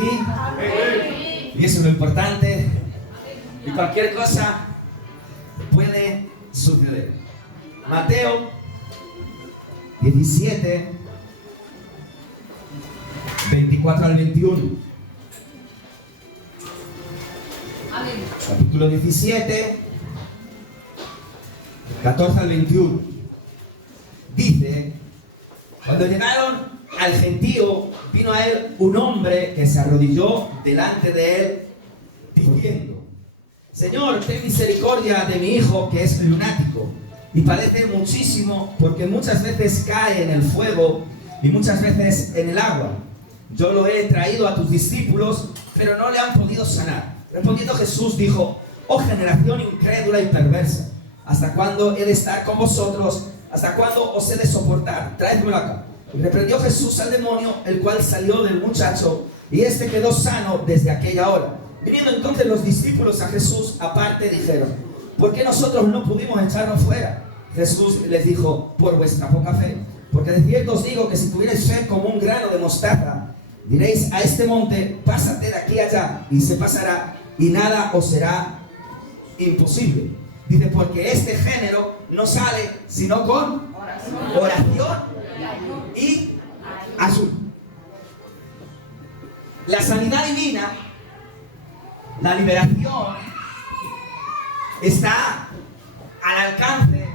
aquí. Y eso es lo importante. Y cualquier cosa puede suceder. Mateo 17, 24 al 21. Amén. Capítulo 17, 14 al 21. Dice: cuando llegaron al gentío, vino a él un hombre que se arrodilló delante de él, diciendo: Señor, ten misericordia de mi hijo, que es lunático y padece muchísimo, porque muchas veces cae en el fuego y muchas veces en el agua. Yo lo he traído a tus discípulos, pero no le han podido sanar. Respondiendo Jesús dijo: oh generación incrédula y perversa, ¿hasta cuándo he de estar con vosotros? ¿Hasta cuándo os he de soportar? Traédmelo acá. Y reprendió Jesús al demonio, el cual salió del muchacho, y éste quedó sano desde aquella hora. Viniendo entonces los discípulos a Jesús aparte, dijeron: ¿por qué nosotros no pudimos echarlo fuera? Jesús les dijo: por vuestra poca fe. Porque de cierto os digo que si tuvierais fe como un grano de mostaza, diréis a este monte: pásate de aquí allá, y se pasará, y nada os será imposible. Dice: porque este género no sale sino con oración y ayuno. La sanidad divina, la liberación, está al alcance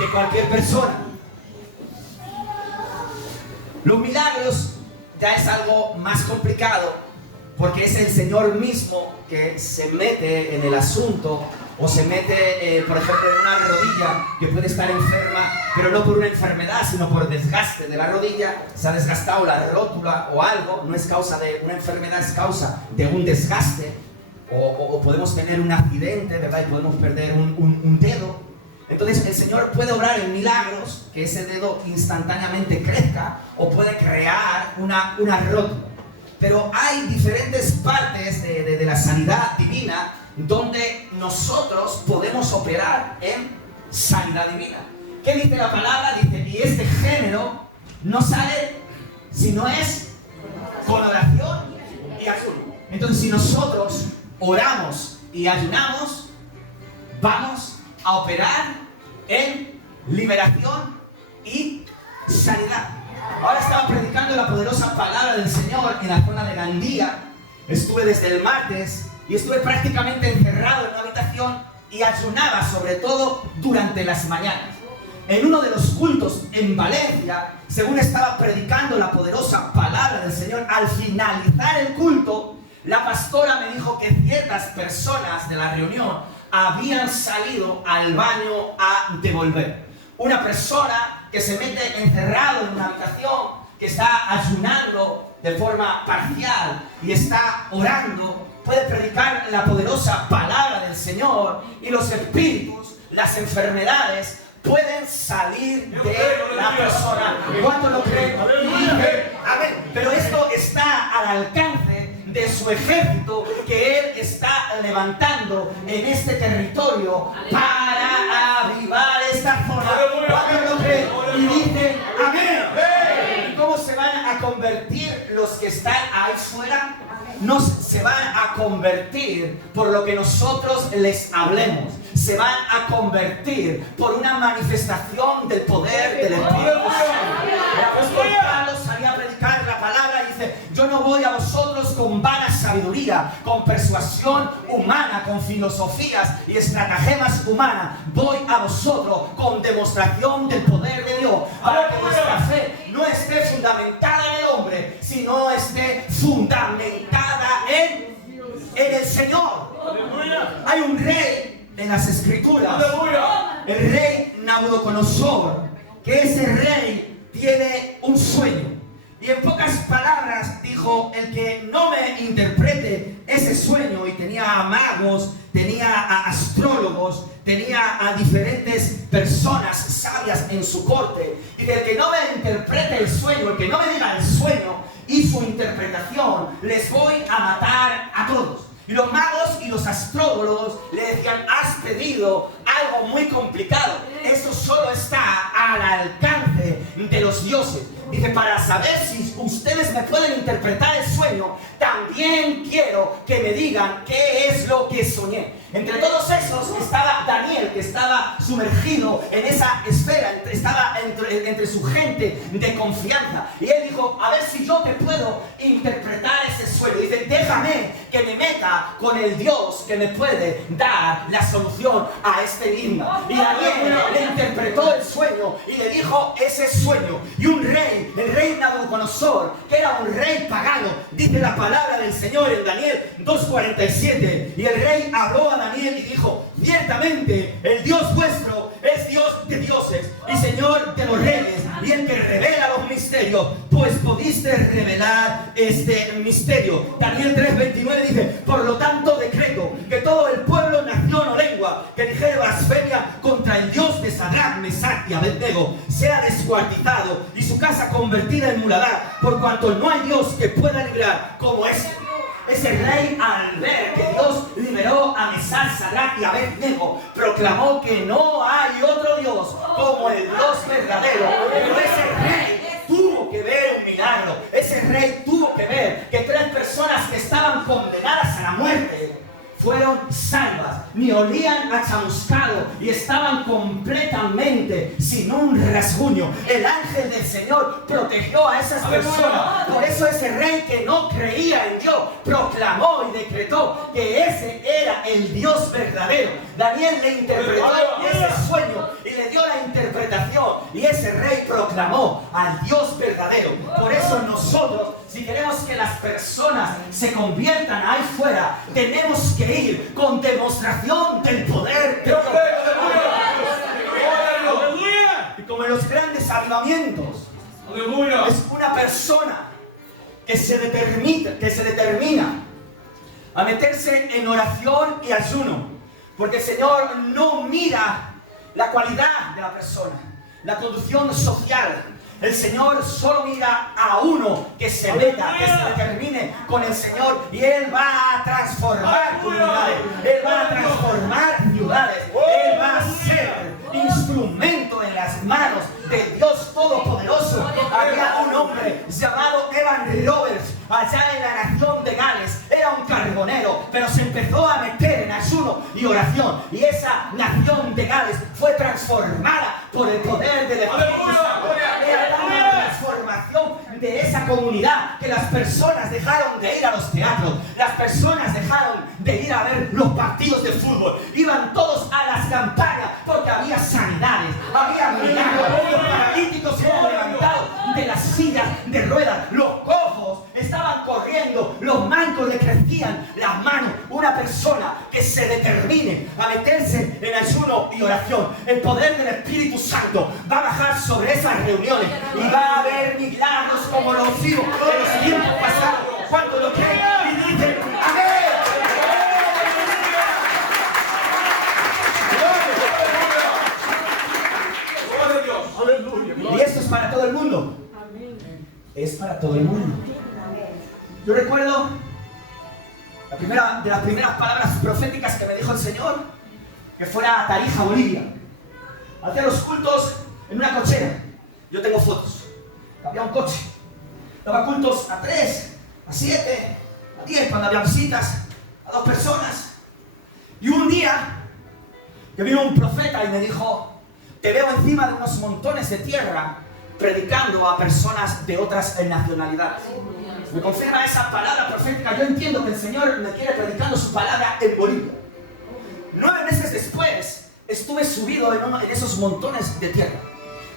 de cualquier persona. Los milagros ya es algo más complicado, porque es el Señor mismo que se mete en el asunto, o se mete, por ejemplo, en una rodilla que puede estar enferma, pero no por una enfermedad, sino por desgaste de la rodilla. Se ha desgastado la rótula o algo, no es causa de una enfermedad, es causa de un desgaste. O podemos tener un accidente, ¿verdad? Y podemos perder un dedo. Entonces el Señor puede obrar en milagros, que ese dedo instantáneamente crezca, o puede crear una rótula. Pero hay diferentes partes de la sanidad divina donde nosotros podemos operar en sanidad divina. ¿Qué dice la palabra? Dice: y este género no sale si no es con oración y ayuno. Entonces, si nosotros oramos y ayunamos, vamos a operar en liberación y sanidad. Ahora estaba predicando la poderosa palabra del Señor en la zona de Gandía. Estuve desde el martes y estuve prácticamente encerrado en una habitación y ayunaba, sobre todo durante las mañanas. En uno de los cultos en Valencia, según estaba predicando la poderosa palabra del Señor, al finalizar el culto, la pastora me dijo que ciertas personas de la reunión habían salido al baño a devolver. Una persona que se mete encerrado en una habitación, que está ayunando de forma parcial y está orando, puede predicar la poderosa palabra del Señor, y los espíritus, las enfermedades pueden salir de la persona. ¿Cuánto lo creen? Amén. Pero esto está al alcance de su ejército que Él está levantando en este territorio para avivar esta zona. ¿Cuánto lo creen? Y dicen amén. ¿Cómo se van a convertir los que están ahí fuera? No se van a convertir por lo que nosotros les hablemos. Se van a convertir por una manifestación del poder del Espíritu Santo. El apóstol Pablo salía a predicar la palabra y dice: yo no voy a vosotros con vana sabiduría, con persuasión humana, con filosofías y estratagemas humanas. Voy a vosotros con demostración del poder de Dios, para que vuestra fe no esté fundamentada en el hombre, sino esté fundamentada en el Señor. Hay un rey en las escrituras, el rey Nabucodonosor, que ese rey tiene un sueño. Y en pocas palabras dijo: el que no me interprete ese sueño, y tenía a magos, tenía a astrólogos, tenía a diferentes personas sabias en su corte, y el que no me interprete el sueño, el que no me diga el sueño y su interpretación, les voy a matar a todos. Y los magos y los astrólogos le decían: has pedido algo muy complicado. Eso solo está al alcance de los dioses. Dice, para saber si ustedes me pueden interpretar el sueño, también quiero que me digan qué es lo que soñé. Entre todos esos estaba Daniel, que estaba sumergido en esa esfera, estaba entre su gente de confianza. Y él dijo, a ver si yo te puedo interpretar ese sueño. Dice, déjame que me meta con el Dios que me puede dar la solución a este enigma. Y Daniel le interpretó el sueño y le dijo ese sueño. Y un rey, el rey Nabucodonosor, que era un rey pagano, dice la palabra del Señor en Daniel 2:47. Y el rey habló a Daniel y dijo, ciertamente el Dios vuestro es Dios de dioses y Señor de los reyes, y el que revela los misterios, pues pudiste revelar este misterio. Daniel 3:29 dice, por lo tanto decreto que todo el pueblo, nación o lengua que dijere blasfemia contra el Dios de Sadrach, Mesach y Abednego sea descuartizado y su casa convertida en muladar, por cuanto no hay Dios que pueda librar como ese rey, al ver que Dios liberó a Mesach, Sadrach y Abednego, proclamó que no hay otro Dios como el Dios verdadero. Pero ese rey tuvo que ver un milagro. Ese rey tuvo que ver que 3 personas que estaban condenadas a la muerte fueron salvas, ni olían a chamuscado y estaban completamente sin un rasguño. El ángel del Señor protegió a esas personas. Por eso ese rey que no creía en Dios proclamó y decretó que ese era el Dios verdadero. Daniel le interpretó ese sueño y le dio la interpretación, y ese rey proclamó al Dios verdadero. Por eso nosotros, si queremos que las personas se conviertan ahí fuera, tenemos que ir con demostración del poder de Dios. Y como en los grandes avivamientos, es una persona que se determina a meterse en oración y ayuno, porque el Señor no mira la cualidad de la persona, la conducción social. El Señor solo mira a uno que se meta, que se determine con el Señor, y Él va a transformar comunidades, Él va a transformar ciudades, Él va a ser instrumento en las manos de Dios Todopoderoso. Había un hombre llamado Evan Roberts allá en la nación de Gales. Era un carbonero, pero se empezó a meter en ayuno y oración, y esa nación de Gales fue transformada por el poder del Espíritu Santo. Era una transformación de esa comunidad, que las personas dejaron de ir a los teatros, las personas dejaron de ir a ver los partidos de fútbol, iban todos a las campañas porque había sanidades, había milagros. Los paralíticos se eran levantados de las sillas de ruedas, los cojos estaban corriendo, los mancos le crecían las manos. Una persona que se determine a meterse en ayuno y oración, el poder del Espíritu Santo va a bajar sobre esas reuniones y va a haber milagros como los vimos en los tiempos pasados. ¿Cuántos lo creen? Y dicen amén. Y esto es para todo el mundo. Es para todo el mundo. Yo recuerdo de las primeras palabras proféticas que me dijo el Señor, que fuera a Tarija, Bolivia. Hacía los cultos en una cochera. Yo tengo fotos. Había un coche. Daba cultos a 3, a 7, a 10 cuando había visitas, a 2 personas. Y un día que vino un profeta y me dijo, te veo encima de unos montones de tierra predicando a personas de otras nacionalidades. Me confirma esa palabra profética. Yo entiendo que el Señor me quiere predicando su palabra en Bolivia. 9 meses después estuve subido en esos montones de tierra.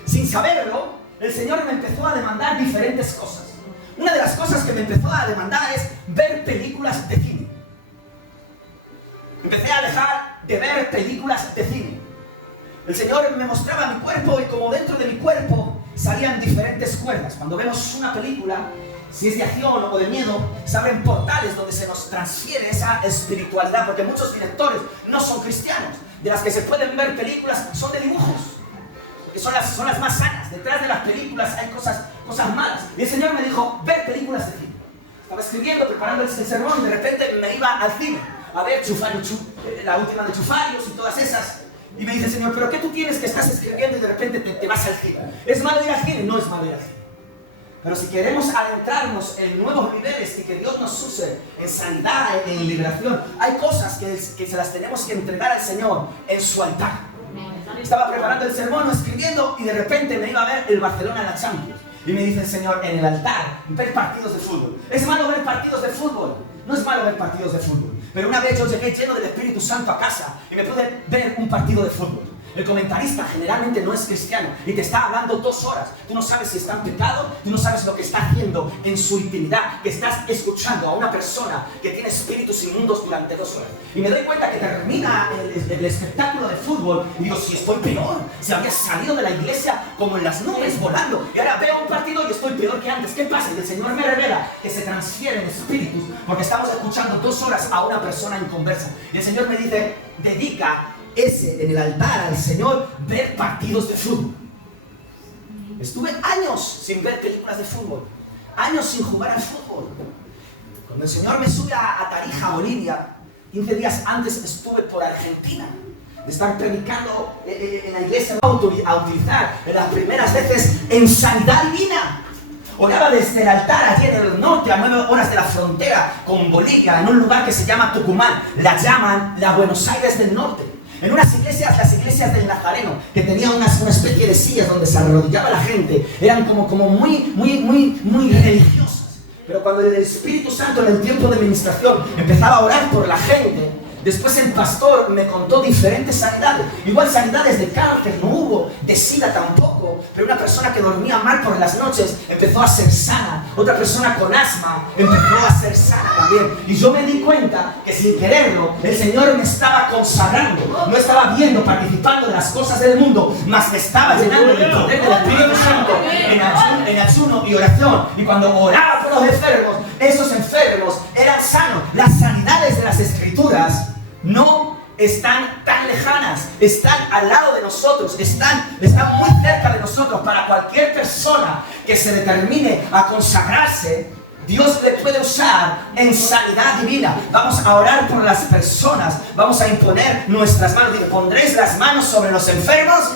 Sin saberlo, el Señor me empezó a demandar diferentes cosas. Una de las cosas que me empezó a demandar es ver películas de cine. Empecé a dejar de ver películas de cine. El Señor me mostraba mi cuerpo, y como dentro de mi cuerpo salían diferentes cuerdas. Cuando vemos una película, si es de acción o de miedo, se abren portales donde se nos transfiere esa espiritualidad, porque muchos directores no son cristianos. De las que se pueden ver películas son de dibujos, porque son las más sanas. Detrás de las películas hay cosas malas. Y el Señor me dijo, ver películas de cine. Estaba escribiendo, preparando el sermón, y de repente me iba al cine a ver la última de Chufarios y todas esas. Y me dice, Señor, ¿pero qué tú tienes que estás escribiendo y de repente te vas al cine? ¿Es malo ir al cine? No es malo ir al cine. Pero si queremos adentrarnos en nuevos niveles y que Dios nos use en sanidad, en liberación, hay cosas que se las tenemos que entregar al Señor en su altar. Estaba preparando el sermón, escribiendo, y de repente me iba a ver el Barcelona en la Champions. Y me dice el Señor, en el altar, ver partidos de fútbol. ¿Es malo ver partidos de fútbol? No es malo ver partidos de fútbol. Pero una vez yo llegué lleno del Espíritu Santo a casa y me pude ver un partido de fútbol. El comentarista generalmente no es cristiano y te está hablando 2 horas. Tú no sabes si está en pecado, tú no sabes lo que está haciendo en su intimidad, que estás escuchando a una persona que tiene espíritus inmundos durante 2 horas. Y me doy cuenta que termina el espectáculo de fútbol y digo, si estoy peor, si había salido de la iglesia como en las nubes volando, y ahora veo un partido y estoy peor que antes. ¿Qué pasa? Y el Señor me revela que se transfieren espíritus porque estamos escuchando 2 horas a una persona inconversa. Y el Señor me dice, dedica en el altar al Señor ver partidos de fútbol. Estuve años sin ver películas de fútbol, años sin jugar al fútbol. Cuando el Señor me sube a Tarija, Bolivia, 15 días antes estuve por Argentina, de estar predicando en la iglesia, a utilizar en las primeras veces en sanidad divina. Oraba desde el altar allí en el norte, a 9 horas de la frontera con Bolivia, en un lugar que se llama Tucumán. La llaman la Buenos Aires del Norte. En unas iglesias, las iglesias del Nazareno, que tenían una especie de sillas donde se arrodillaba la gente, eran como muy religiosas. Pero cuando el Espíritu Santo en el tiempo de ministración empezaba a orar por la gente, después el pastor me contó diferentes sanidades. Igual sanidades de cáncer no hubo, de sida tampoco, pero una persona que dormía mal por las noches empezó a ser sana. Otra persona con asma empezó a ser sana también. Y yo me di cuenta que sin quererlo el Señor me estaba consagrando. No estaba viendo, participando de las cosas del mundo, mas me estaba llenando del poder del Espíritu Santo en ayuno y oración. Y cuando oraba por los enfermos, esos enfermos eran sanos. Las sanidades de las Escrituras no están tan lejanas, están al lado de nosotros, están muy cerca de nosotros. Para cualquier persona que se determine a consagrarse, Dios le puede usar en sanidad divina. Vamos a orar por las personas, vamos a imponer nuestras manos. Pondréis las manos sobre los enfermos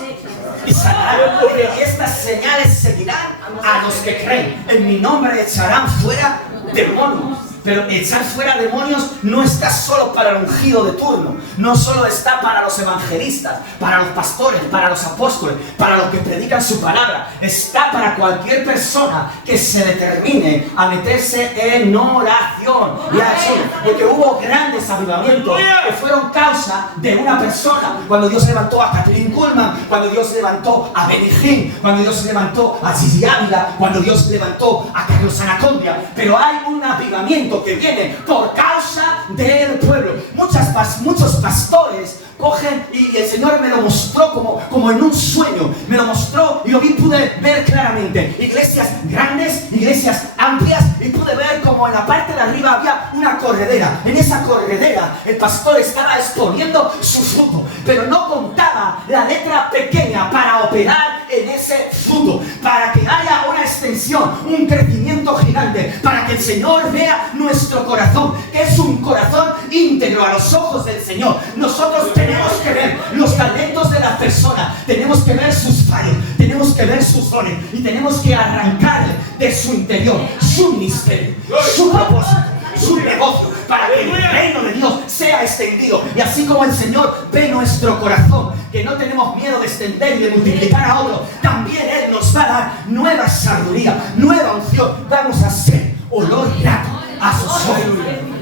y sanarán. Y estas señales seguirán a los que creen. En mi nombre echarán fuera demonios. Pero echar fuera demonios no está solo para el ungido de turno, no solo está para los evangelistas, para los pastores, para los apóstoles, para los que predican su palabra. Está para cualquier persona que se determine a meterse en oración y ayuno. Porque hubo grandes avivamientos que fueron causa de una persona. Cuando Dios levantó a Catherine Kuhlman, cuando Dios levantó a Benny Hinn, cuando Dios levantó a Gigi Ávila, cuando Dios levantó a Carlos Anacondia. Pero hay un avivamiento que viene por causa del pueblo. Muchos pastores cogen, y el Señor me lo mostró como en un sueño, me lo mostró y lo pude ver claramente. Iglesias grandes, iglesias amplias, y pude ver como en la parte de arriba había una corredera. En esa corredera el pastor estaba exponiendo su fruto, pero no contaba la letra pequeña para operar en ese fruto, para que haya una extensión, un crecimiento gigante, para que el Señor vea nuestro corazón, que es un corazón íntegro a los ojos del Señor. Nosotros tenemos que ver los talentos de la persona, tenemos que ver sus fallos, tenemos que ver sus dones, y tenemos que arrancarle de su interior su ministerio, su propósito, su negocio, para que el reino de Dios sea extendido. Y así como el Señor ve nuestro corazón, que no tenemos miedo de extender y de multiplicar a otros, también Él nos va a dar nueva sabiduría, nueva unción. Vamos a ser olor grato a sus ojos.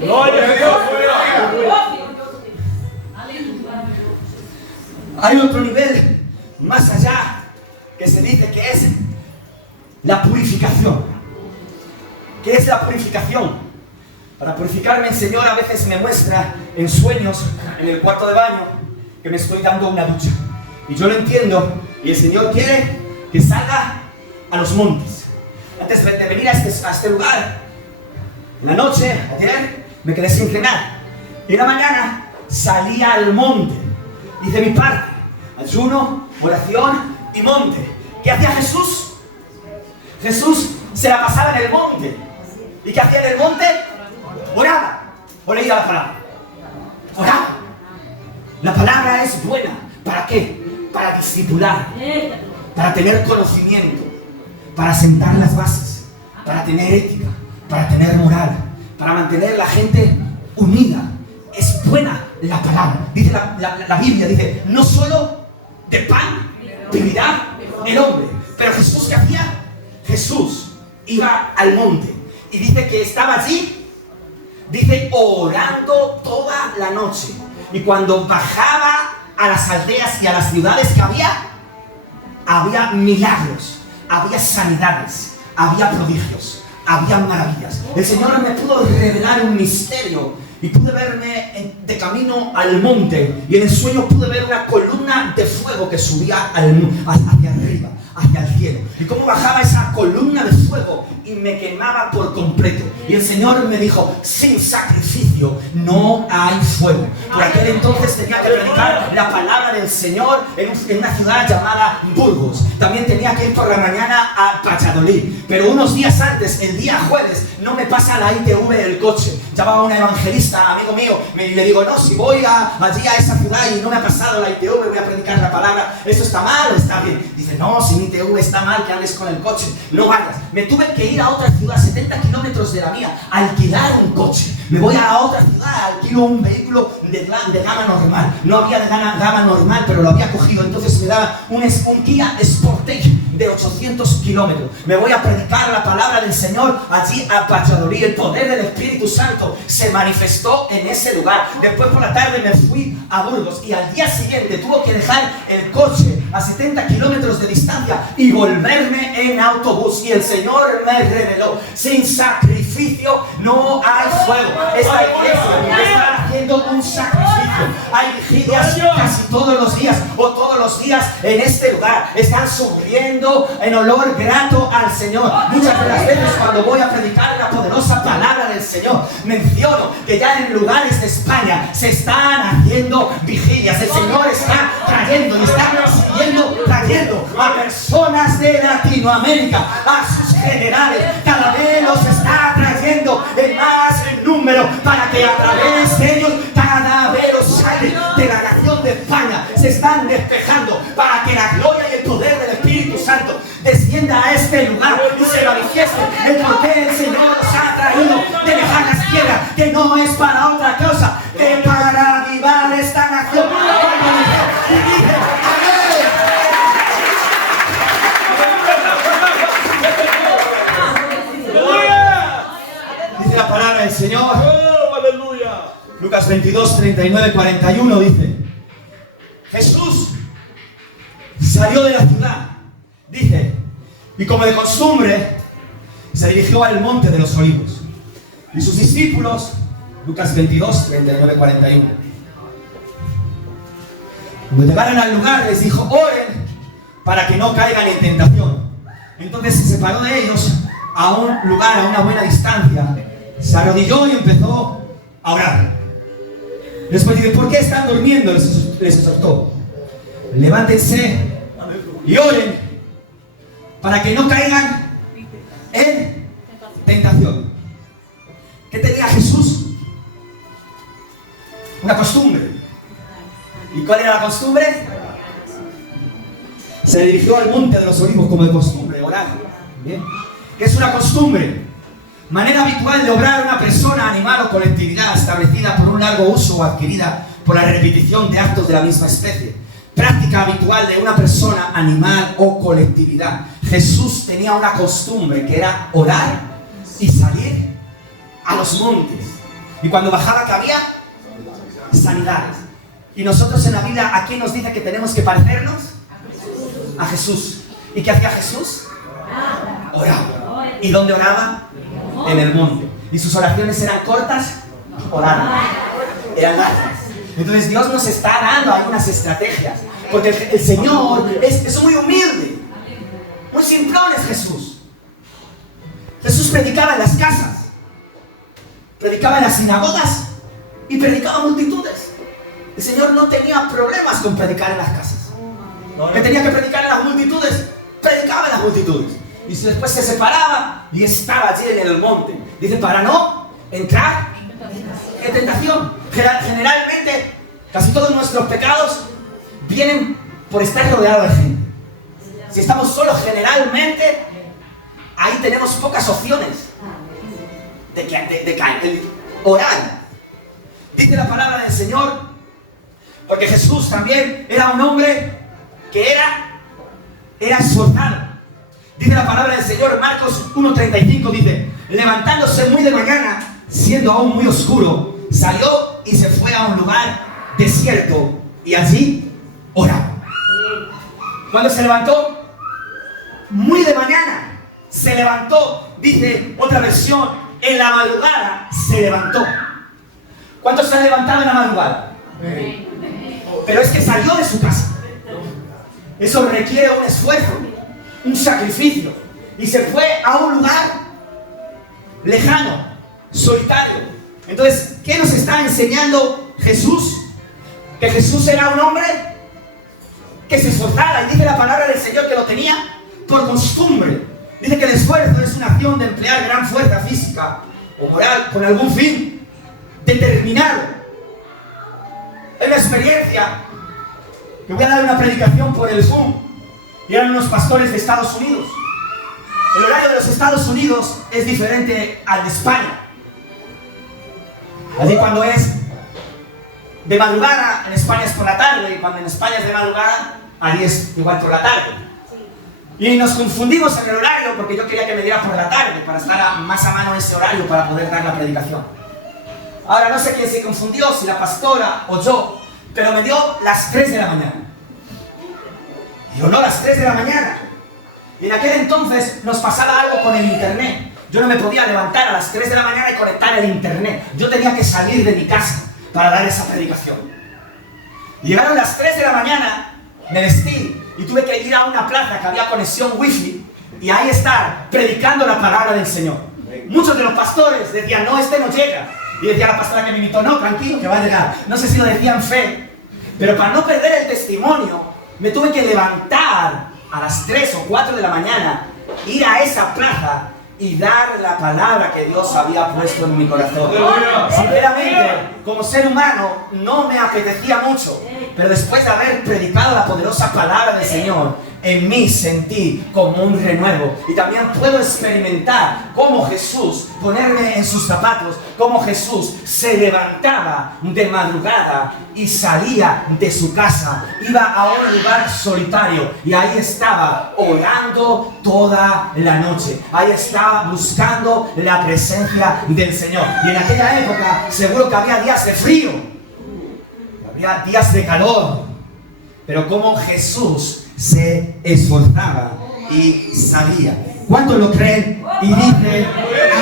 Gloria a Dios. Hay otro nivel más allá que se dice que es la purificación. ¿Qué es la purificación? Para purificarme, el Señor a veces me muestra en sueños, en el cuarto de baño, que me estoy dando una ducha. Y yo lo entiendo, y el Señor quiere que salga a los montes. Antes de venir a este lugar, en la noche, ayer, me quedé sin cenar. Y en la mañana salí al monte. Hice mi parte, ayuno, oración y monte. ¿Qué hacía Jesús? Jesús se la pasaba en el monte. ¿Y qué hacía en el monte? Oraba. O leía la palabra. Oraba. La palabra es buena. ¿Para qué? Para discipular, para tener conocimiento, para sentar las bases, para tener ética, para tener moral, para mantener la gente unida. Es buena la palabra. Dice la Biblia, dice, no solo de pan vivirá el hombre. Pero Jesús, ¿qué hacía? Jesús iba al monte y dice que estaba allí, dice, orando toda la noche. Y cuando bajaba a las aldeas y a las ciudades que había milagros, había sanidades, había prodigios, había maravillas. El Señor me pudo revelar un misterio y pude verme de camino al monte, y en el sueño pude ver una columna de fuego que subía hacia arriba, hacia el cielo, y cómo bajaba esa columna de fuego y me quemaba por completo. Y el Señor me dijo, sin sacrificio no hay fuego. Por aquel entonces tenía que predicar la palabra del Señor en una ciudad llamada Burgos. También tenía que ir por la mañana a Valladolid, pero unos días antes, el día jueves, no me pasa la ITV del coche. Llamaba una evangelista, amigo mío, y le digo, no, si voy allí a esa ciudad y no me ha pasado la ITV, voy a predicar la palabra, ¿eso está mal o está bien? Dice, no, si mi ITV está mal, que andes con el coche, no vayas. Me tuve que ir a otra ciudad, 70 kilómetros de la mía, a alquilar un coche. Me voy a otra ciudad, alquilo un vehículo de gama normal. No había de gama normal, pero lo había cogido, entonces me daba un Kia Sportage de 800 kilómetros. Me voy a predicar la palabra del Señor allí a Valladolid. El poder del Espíritu Santo se manifestó en ese lugar. Después por la tarde me fui a Burgos y al día siguiente tuve que dejar el coche a 70 kilómetros de distancia y volverme en autobús. Y el Señor me reveló, sin sacrificio no hay fuego. Esta iglesia está haciendo un sacrificio. Hay vigilias casi todos los días o todos los días en este lugar. Están subiendo en olor grato al Señor. Muchas de las veces cuando voy a predicar la poderosa palabra del Señor, menciono que ya en lugares de España se están haciendo vigilias. El Señor está trayendo y está trayendo a personas de Latinoamérica, a sus generales. Cada vez los está trayendo en más número para que a través de ellos cada vez los sangre de la nación de España se están despejando, para que la gloria y el poder del Espíritu Santo descienda a este lugar y se manifieste el por qué el Señor nos ha traído de lejanas tierras, que no es para otra cosa que para avivar esta nación. Y dice, amén. Dice la palabra del Señor. Lucas 22, 39, 41 dice, Jesús salió de la ciudad, dice, y como de costumbre se dirigió al monte de los olivos. Y sus discípulos, Lucas 22, 39, 41, cuando llegaron al lugar les dijo, oren para que no caigan en tentación. Entonces se separó de ellos a un lugar, a una buena distancia, se arrodilló y empezó a orar. Después dice, ¿por qué están durmiendo? Les exhortó. Levántense y oren para que no caigan en tentación. ¿Qué tenía Jesús? Una costumbre. ¿Y cuál era la costumbre? Se dirigió al monte de los olivos como de costumbre, orar. ¿Bien? ¿Qué es una costumbre? Manera habitual de obrar una persona, animal o colectividad establecida por un largo uso o adquirida por la repetición de actos de la misma especie. Práctica habitual de una persona, animal o colectividad. Jesús tenía una costumbre que era orar y salir a los montes. Y cuando bajaba que había sanidades. Y nosotros en la Biblia, ¿a quién nos dice que tenemos que parecernos? A Jesús. ¿Y qué hacía Jesús? Oraba. ¿Y dónde oraba? En el monte. ¿Y sus oraciones eran cortas o largas? Eran largas. Entonces Dios nos está dando algunas estrategias, porque el Señor es muy humilde, muy simplón es Jesús. Jesús predicaba en las casas, predicaba en las sinagogas y predicaba a multitudes. El Señor no tenía problemas con predicar en las casas. Que tenía que predicar en las multitudes, predicaba en las multitudes. Y después se separaba y estaba allí en el monte. Dice, para no entrar en tentación. Generalmente, casi todos nuestros pecados vienen por estar rodeado de gente. Si estamos solos, generalmente, ahí tenemos pocas opciones de orar. Dice la palabra del Señor, porque Jesús también era un hombre que era esforzado. Dice la palabra del Señor, Marcos 1:35, dice: levantándose muy de mañana, siendo aún muy oscuro, salió y se fue a un lugar desierto y allí oraba. Cuando se levantó, muy de mañana, se levantó, dice otra versión, en la madrugada se levantó. ¿Cuántos se han levantado en la madrugada? Pero es que salió de su casa. Eso requiere un esfuerzo, un sacrificio. Y se fue a un lugar lejano, solitario. Entonces, ¿qué nos está enseñando Jesús? Que Jesús era un hombre que se esforzaba. Y dice la palabra del Señor que lo tenía por costumbre. Dice que el esfuerzo es una acción de emplear gran fuerza física o moral con algún fin determinado. Es una experiencia que voy a dar una predicación por el Zoom. Y eran unos pastores de Estados Unidos. El horario de los Estados Unidos es diferente al de España. Así cuando es de madrugada, en España es por la tarde, y cuando en España es de madrugada, allí es igual por la tarde. Y nos confundimos en el horario porque yo quería que me diera por la tarde para estar más a mano en ese horario para poder dar la predicación. Ahora no sé quién se confundió, si la pastora o yo, pero me dio las 3 de la mañana. Y yo no, las 3 de la mañana. Y en aquel entonces nos pasaba algo con el internet. Yo no me podía levantar a las 3 de la mañana y conectar el internet. Yo tenía que salir de mi casa para dar esa predicación. Llegaron las 3 de la mañana, me vestí y tuve que ir a una plaza que había conexión wifi y ahí estar predicando la palabra del Señor. Muchos de los pastores decían, no, este no llega. Y decía la pastora que me invitó, no, tranquilo, que va a llegar. No sé si lo decían fe, pero para no perder el testimonio, me tuve que levantar a las 3 o 4 de la mañana, ir a esa plaza y dar la palabra que Dios había puesto en mi corazón. Sinceramente, como ser humano, no me apetecía mucho, pero después de haber predicado la poderosa palabra del Señor, en mí sentí como un renuevo. Y también puedo experimentar cómo Jesús, ponerme en sus zapatos, cómo Jesús se levantaba de madrugada y salía de su casa, iba a un lugar solitario y ahí estaba orando toda la noche. Ahí estaba buscando la presencia del Señor. Y en aquella época seguro que había días de frío, había días de calor, pero como Jesús se esforzaba y salía. ¿Cuántos lo creen y dicen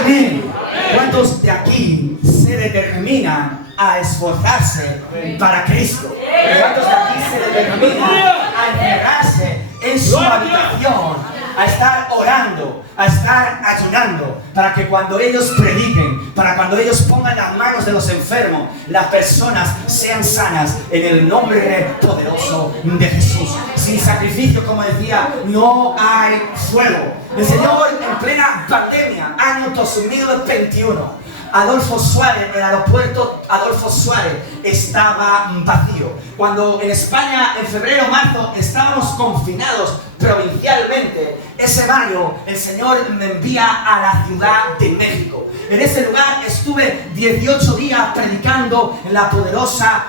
amén? ¿Cuántos de aquí se determinan a esforzarse para Cristo? ¿Cuántos de aquí se determinan a encerrarse en su habitación, a estar orando, a estar ayunando, para que cuando ellos prediquen, para cuando ellos pongan las manos de los enfermos, las personas sean sanas en el nombre poderoso de Jesús? Sin sacrificio, como decía, no hay fuego. El Señor, en plena pandemia, año 2021, Adolfo Suárez, el aeropuerto Adolfo Suárez estaba vacío. Cuando en España en febrero o marzo estábamos confinados provincialmente, ese mayo el Señor me envía a la Ciudad de México. En ese lugar estuve 18 días predicando la poderosa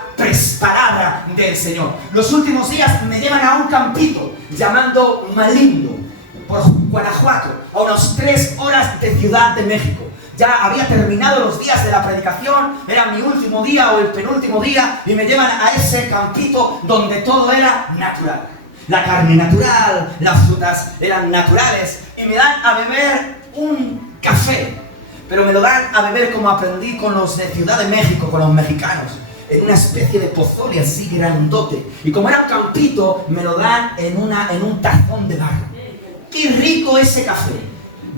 palabra del Señor. Los últimos días me llevan a un campito llamado Malindo, por Guanajuato, a unas 3 horas de Ciudad de México. Ya había terminado los días de la predicación, era mi último día o el penúltimo día, y me llevan a ese campito donde todo era natural. La carne natural, las frutas eran naturales, y me dan a beber un café, pero me lo dan a beber como aprendí con los de Ciudad de México, con los mexicanos, en una especie de pozole así grandote, y como era un campito, me lo dan en un tazón de barro. ¡Qué rico ese café!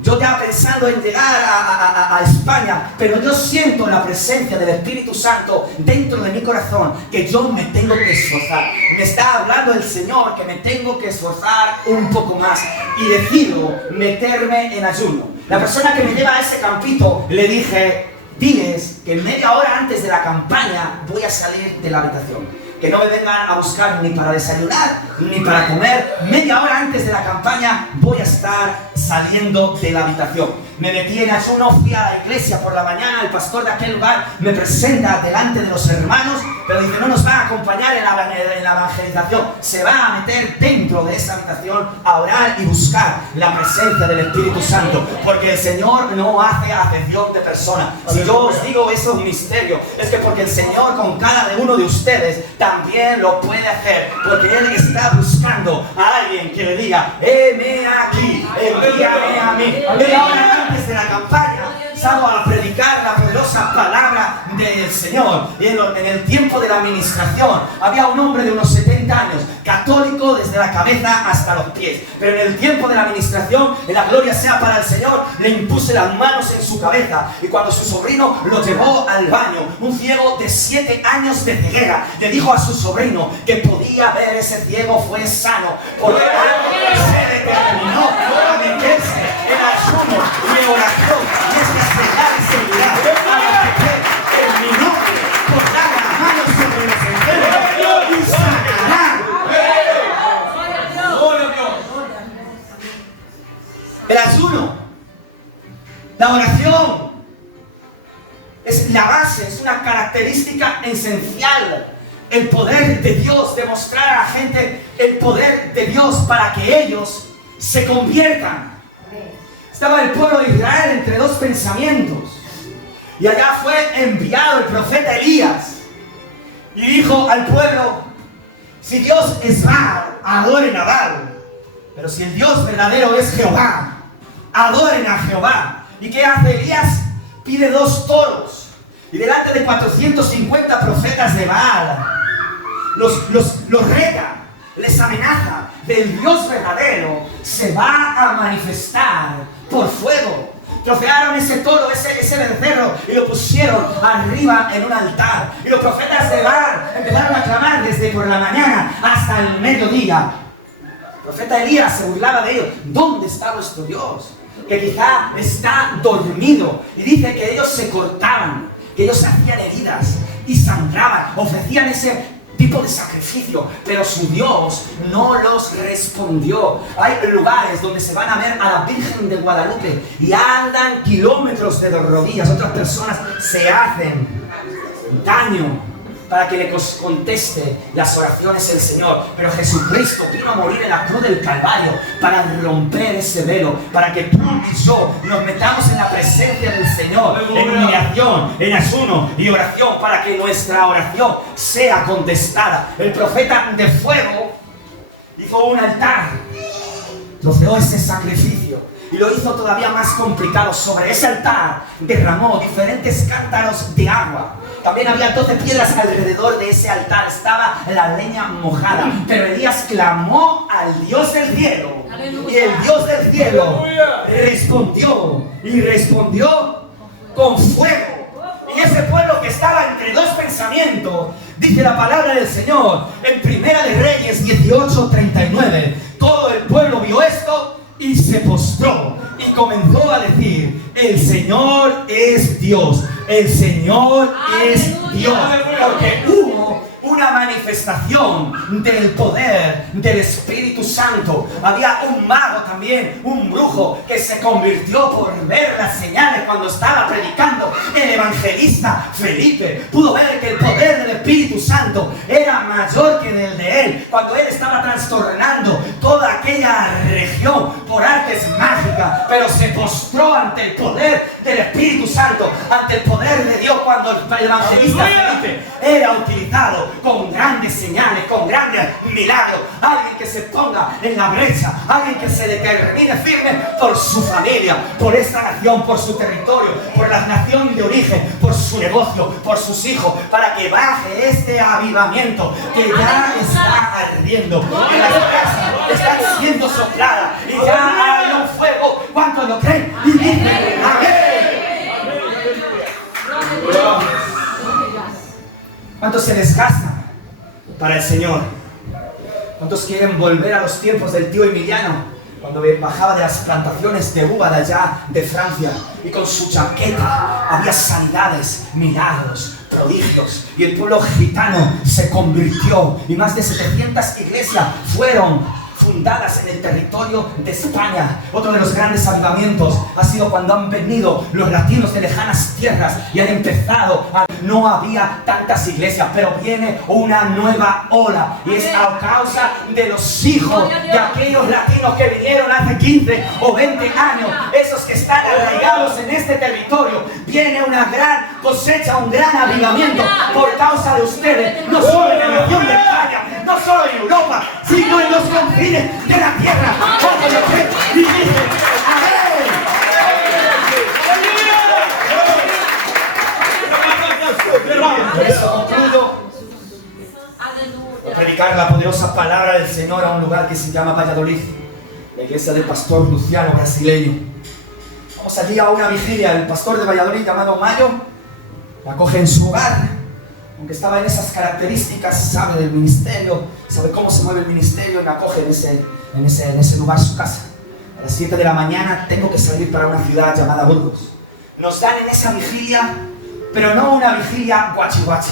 Yo ya pensando en llegar a España, pero yo siento la presencia del Espíritu Santo dentro de mi corazón, que yo me tengo que esforzar. Me está hablando el Señor que me tengo que esforzar un poco más, y decido meterme en ayuno. La persona que me lleva a ese campito, le dije, diles que media hora antes de la campaña voy a salir de la habitación. que no me vengan a buscar ni para desayunar, ni para comer. Media hora antes de la campaña voy a estar saliendo de la habitación. Me metí en ayuno, fui a la iglesia por la mañana, el pastor de aquel lugar me presenta delante de los hermanos, pero dice, no nos va a acompañar en la evangelización, se va a meter dentro de esa habitación a orar y buscar la presencia del Espíritu Santo, porque el Señor no hace acepción de personas. Si yo os digo eso es un misterio, es que porque el Señor con cada uno de ustedes también lo puede hacer, porque Él está buscando a alguien que le diga, heme aquí, envíame a mí. Y ahora, antes de la campaña, salgo a predicar la poderosa palabra del Señor. Y en el tiempo de la administración había un hombre de unos 70 años, católico desde la cabeza hasta los pies, pero en el tiempo de la administración, en la gloria sea para el Señor, le impuse las manos en su cabeza, y cuando su sobrino lo llevó al baño, un ciego de 7 años de ceguera le dijo a su sobrino que podía ver, ese ciego fue sano, porque algo se determinó a meterse en ayuno y en oración, y es la señal y seguridad a los que creen en mi nombre, pondrán las manos sobre los enfermos y sanarán. El ayuno, la oración, es la base, es una característica esencial. El poder de Dios, demostrar a la gente el poder de Dios para que ellos se conviertan. Estaba el pueblo de Israel entre dos pensamientos, y allá fue enviado el profeta Elías y dijo al pueblo, si Dios es Baal, adoren a Baal, pero si el Dios verdadero es Jehová, adoren a Jehová. ¿Y qué hace Elías? Pide 2 toros, y delante de 450 profetas de Baal los reta, les amenaza. Del Dios verdadero se va a manifestar por fuego. Trofearon ese toro, ese becerro, y lo pusieron arriba en un altar. Y los profetas de Baal empezaron a clamar desde por la mañana hasta el mediodía. El profeta Elías se burlaba de ellos. ¿Dónde está vuestro Dios? Que quizá está dormido. Y dice que ellos se cortaban, que ellos hacían heridas y sangraban, ofrecían ese tipo de sacrificio, pero su Dios no los respondió. Hay lugares donde se van a ver a la Virgen de Guadalupe y andan kilómetros de rodillas. Otras personas se hacen daño para que le conteste las oraciones el Señor. Pero Jesucristo vino a morir en la cruz del Calvario para romper ese velo, para que tú y yo nos metamos en la presencia del Señor, en humillación, en ayuno y oración, para que nuestra oración sea contestada. El profeta de fuego hizo un altar, troceó ese sacrificio y lo hizo todavía más complicado. Sobre ese altar derramó diferentes cántaros de agua. También había 12 piedras alrededor de ese altar, estaba la leña mojada. Pero Elías clamó al Dios del cielo. ¡Aleluya! Y el Dios del cielo respondió con fuego. Y ese pueblo que estaba entre dos pensamientos, dice la palabra del Señor en Primera de Reyes 18:39, todo el pueblo vio esto y se postró y comenzó a decir, el Señor es Dios, el Señor es Dios, porque hubo una manifestación del poder del Espíritu Santo. Había un mago también, un brujo, que se convirtió por ver las señales cuando estaba predicando. El evangelista Felipe pudo ver que el poder del Espíritu Santo era mayor que el de él, cuando él estaba trastornando toda aquella región por artes mágicas, pero se postró ante el poder del Espíritu Santo, ante el poder de Dios, cuando el evangelista Felipe era utilizado con grandes señales, con grandes milagros. Alguien que se ponga en la brecha, alguien que se determine firme por su familia, por esta nación, por su territorio, por la nación de origen, por su negocio, por sus hijos, para que baje este avivamiento que ya está ardiendo, que las casas están siendo sopladas y ya hay un fuego. ¿Cuántos lo creen? Y dicen amén. ¿Cuántos se desgastan para el Señor? ¿Cuántos quieren volver a los tiempos del tío Emiliano? cuando bajaba de las plantaciones de uva de allá de Francia, y con su chaqueta había sanidades, milagros, prodigios, y el pueblo gitano se convirtió, y más de 700 iglesias fueron fundadas en el territorio de España. Otro de los grandes avivamientos ha sido cuando han venido los latinos de lejanas tierras y han empezado no había tantas iglesias, pero viene una nueva ola, y es a causa de los hijos de aquellos latinos que vinieron hace 15 o 20 años, esos que están arraigados en este territorio. Viene una gran cosecha, un gran avivamiento por causa de ustedes, no solo en la nación de España, no solo en Europa, sino en los confines de la tierra. Porque lo que y dice, amén. Por eso concluyo a predicar la poderosa palabra del Señor a un lugar que se llama Valladolid, la iglesia del pastor Luciano brasileño. Vamos allí a una vigilia. El pastor de Valladolid, llamado Mayo, la acoge en su hogar, aunque estaba en esas características, sabe del ministerio, sabe cómo se mueve el ministerio, y me acoge en ese lugar, su casa. A las 7 de la mañana tengo que salir para una ciudad llamada Burgos. Nos dan en esa vigilia, pero no una vigilia guachi guachi,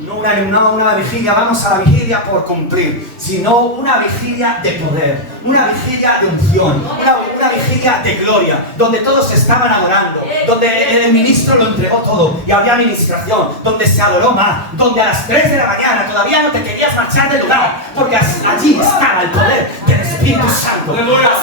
no una vigilia, vamos a la vigilia por cumplir, sino una vigilia de poder, una vigilia de unción, una vigilia de gloria, donde todos estaban adorando, donde el ministro lo entregó todo y había administración, donde se adoró más, donde a las 3 de la mañana todavía no te querías marchar del lugar, porque allí estaba el poder del Espíritu Santo.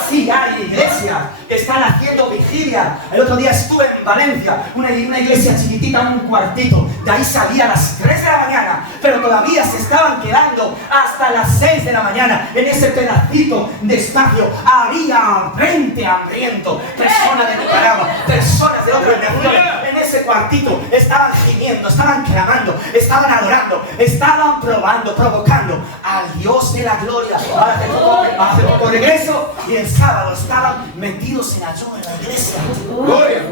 Así hay iglesias que están haciendo vigilia. El otro día estuve en Valencia, una iglesia chiquitita, un cuartito, de ahí salía a las 3 de la mañana, pero todavía se estaban quedando hasta las 6 de la mañana en ese pedacito de espacio. Había 20 hambrientos, personas de Nicaragua, personas de otras naciones, en ese cuartito estaban gimiendo, estaban clamando, estaban adorando, estaban provocando al Dios de la gloria. Hace poco regreso y el sábado estaban metidos en ayuno en la iglesia.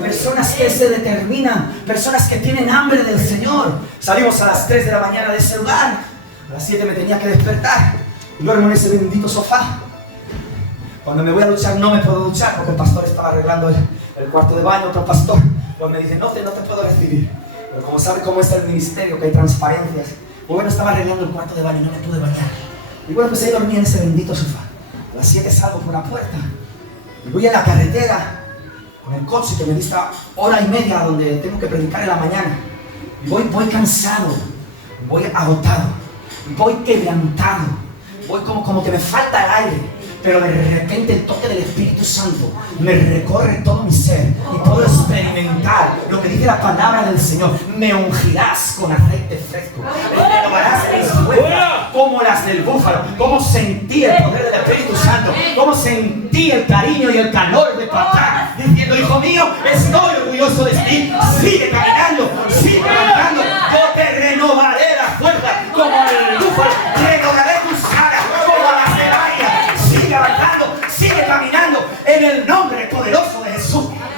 Personas que se determinan, personas que tienen hambre del Señor. Salimos a las 3 de la mañana de ese lugar. A las 7 me tenía que despertar y duermo en ese bendito sofá. Cuando me voy a duchar no me puedo duchar porque el pastor estaba arreglando el cuarto de baño. Otro pastor pues me dice, no te puedo recibir. Pero como sabe cómo está el ministerio, que hay transparencias, pues bueno, estaba arreglando el cuarto de baño y no me pude bañar. Y bueno, pues ahí dormí en ese bendito sofá. A las 7 salgo por la puerta y voy a la carretera con el coche que me dista 1:30 donde tengo que predicar en la mañana. Y voy cansado, voy agotado, voy quebrantado, voy como que me falta el aire. Pero de repente el toque del Espíritu Santo me recorre todo mi ser y puedo experimentar lo que dice la palabra del Señor. Me ungirás con aceite fresco, renovarás mis fuerzas como las del búfalo. Cómo sentí el poder del Espíritu Santo, cómo sentí el cariño y el calor de papá diciendo, hijo mío, estoy orgulloso de ti, sigue caminando,